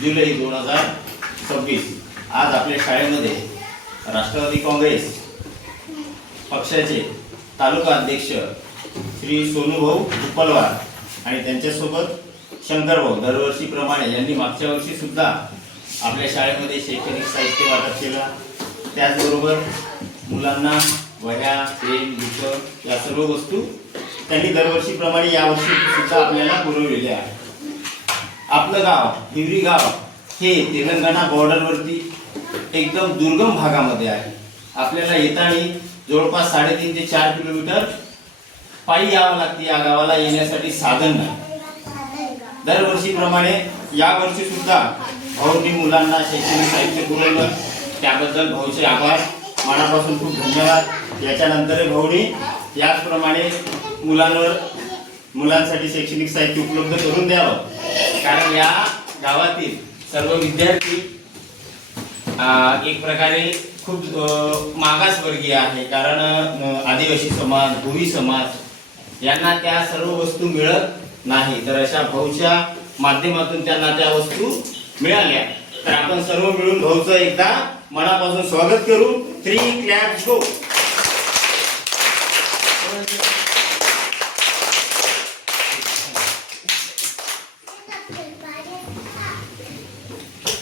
जुलै 2026 आज आपल्या शाळेमध्ये राष्ट्रवादी काँग्रेस पक्षाचे तालुका अध्यक्ष श्री सोनूभाऊ उपलवार आणि त्यांच्यासोबत शंकरभाऊ दरवर्षीप्रमाणे यांनी मागच्या वर्षी सुद्धा आपल्या शाळेमध्ये शैक्षणिक साहित्य वाटप केला। त्याचबरोबर मुलांना वह्या, पेन, बुक या सर्व वस्तू त्यांनी दरवर्षीप्रमाणे यावर्षी सुद्धा आपल्याला पुरवलेल्या आहेत। आपलं गाव हिवरी गाव हे तेलंगणा बॉर्डरवरती एकदम दुर्गम भागामध्ये आहे। आपल्याला येताना जवळपास 3.5 ते 4 किलोमीटर पायी यावं लागते। या गावाला येण्यासाठी साधन नाही। दरवर्षीप्रमाणे यावर्षी सुद्धा भाऊंनी मुलांना शैक्षणिक साहित्य पुरवलं, त्याबद्दल भाऊचे आभार, मनापासून खूप धन्यवाद। याच्यानंतर भाऊनी याचप्रमाणे मुलांसाठी शैक्षणिक साहित्य उपलब्ध करून द्यावं, कारण या गावातील सर्व विद्यार्थी एक प्रकारे खूप मागासवर्गीय आहे। कारण आदिवासी समाज, भोवी समाज यांना त्या सर्व वस्तू मिळत नाही। तर अशा भाऊच्या माध्यमातून त्यांना त्या वस्तू मिळाल्या। तर आपण सर्व मिळून भाऊचं एकदा मनापासून स्वागत करू। 3 क्लॅप्स गो।